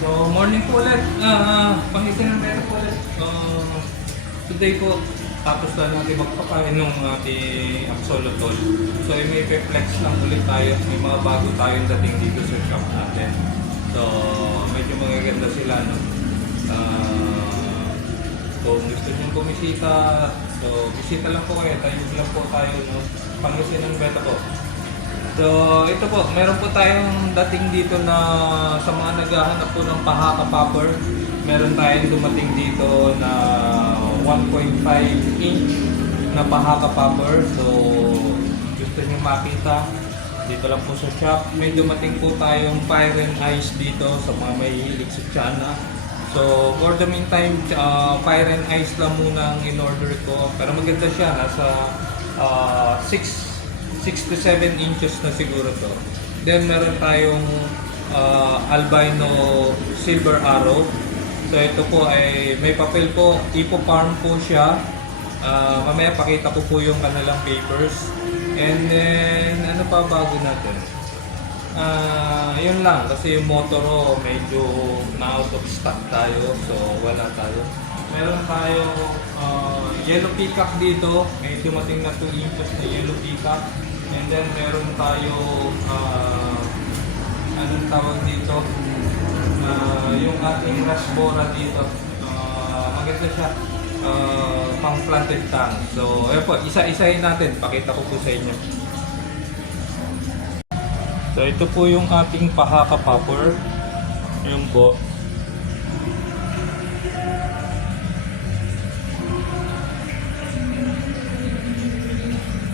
So, morning po ulit. Pangitin ng meron po ulit. Today po, tapos na natin magpakain ng ating axolotl. So, may flex lang ulit tayo. May mga bago tayong dating dito sa shop natin. So, medyo magaganda sila, no? Kung gusto nyo bumisita, so, bisita lang po kayo. Tayo lang po tayo, no? Pangitin ng beta po. So, ito po, meron po tayong dating dito na sa mga naghahanap po ng pahaka popper. Meron tayong dumating dito na 1.5 inch na pahaka popper. So, gusto niyo makita, dito lang po sa shop. May dumating po tayong fire and ice dito sa mga may hilig sa China. So, for the meantime, fire and ice lang muna ang in-order ko. Pero maganda siya, nasa 6 to 7 inches na siguro to. Then meron tayong albino silver arrow. So ito po ay may papel po, ipo-farm po siya. Mamaya pakita ko po yung kanilang papers. And then ano pa bago natin? Yun lang kasi yung Motoro medyo na out of stock tayo, so wala tayo. Meron tayo yellow peacock dito, may dumating na 2 inches na yellow peacock. And then meron tayo anong tawag dito? Yung ating rasbora dito. Maganda siya. Pang planted tank. So, ayun po, isa-isahin natin. Pakita ko po sa inyo. So, ito po yung ating pahaka popper. Ayun po.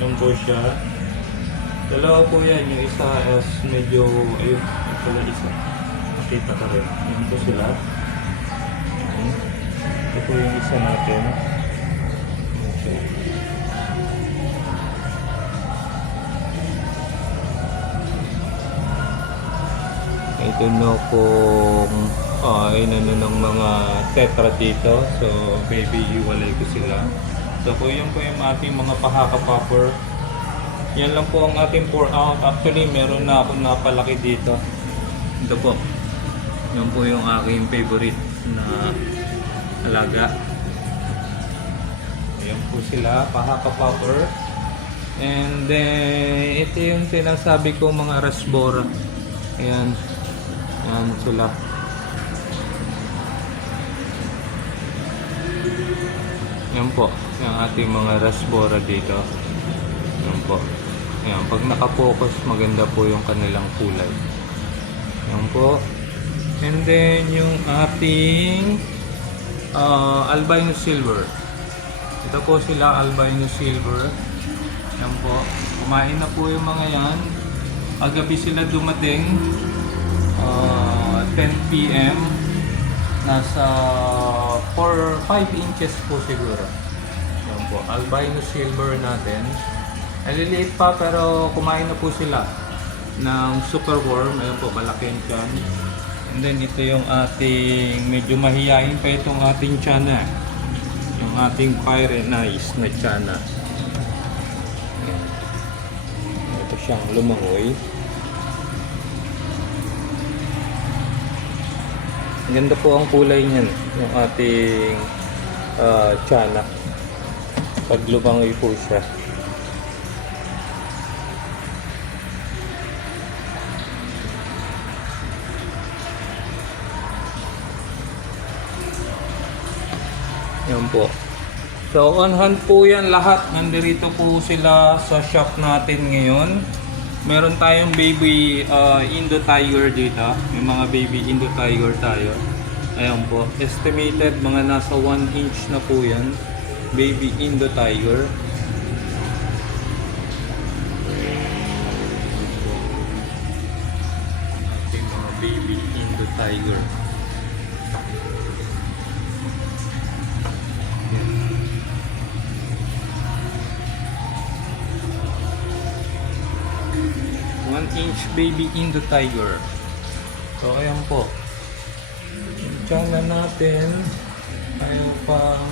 Ayun po siya. Dalawa po yan, yung isa is medyo, ayun, pala isa. Makita ka rin. Yan po sila. Ito po yung isa natin. Okay. Ito na pong inano ng mga tetra dito. So, baby, iwalay ko sila. So, yun po yung ating mga pahaka popper. Yan lang po ang ating pour out. Actually, meron na akong napalaki dito. Ito po. Yan po yung aking favorite na alaga. Ayan po sila, pahaka popper. And then, ito yung sinasabi ko mga rasbora. Ayan. Ayan sila. Yan po. Yung ating mga rasbora dito. Yan po. Ayan, pag nakapokus, maganda po yung kanilang kulay. Yan po. And then, yung ating albino silver. Ito po sila, albino silver. Yan po. Kumain na po yung mga yan. Agabi sila dumating. 10 PM. Nasa 5 inches po siguro. Yan po. Albino silver natin. Naliliit pa pero kumain na po sila ng super worm. Ayun po, malaking tiyan. And then ito yung ating medyo mahihain pa itong ating tiyan. Yung ating fire and ice na tiyan. Ito siyang lumangoy. Ganda po ang kulay niyan. Yung ating tiyan. Pag lumangoy po siya. Yan po. So on hand po yan lahat. Nandito po sila sa shop natin ngayon. Meron tayong baby Indo Tiger dito. May mga baby Indo Tiger tayo. Ayan po. Estimated mga nasa 1 inch na po yan. Baby Indo Tiger. Ating mga baby Indo Tiger. 1-inch baby Indo Tiger. So ayan po. Diyan na natin. Ayaw pang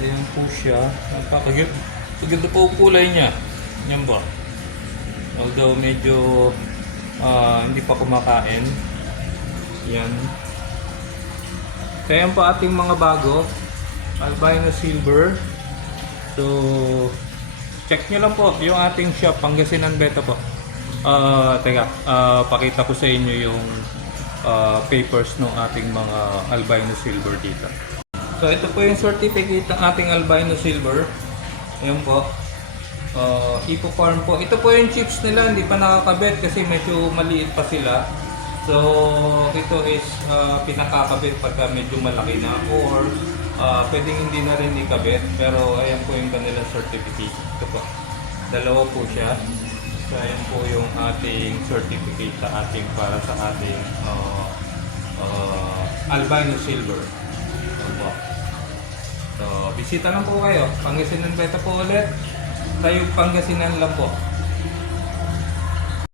ayan po siya. Napakaganda po kulay niya. Yan ba? Although medyo hindi pa kumakain. Yan. So yan po ating mga bago. Albino Silver. So check nyo lang po yung ating shop, Pangasinan Beta po. Pakita ko sa inyo yung papers ng ating mga albino silver dito. So ito po yung certificate ng ating albino silver. Ayan po. Eco Farm po. Ito po yung chips nila, hindi pa nakakabit kasi medyo maliit pa sila. So ito is pinakakabit pagka medyo malaki na, or pwedeng hindi na rin ikabit. Pero ayan po yung kanilang certificate. Ito po. Dalawa po siya. So ayan po yung ating certificate sa ating, para sa ating albino silver. Ayan po. So bisita lang po kayo. Pangasinan Beta po ulit. Tayo Pangasinan lang po.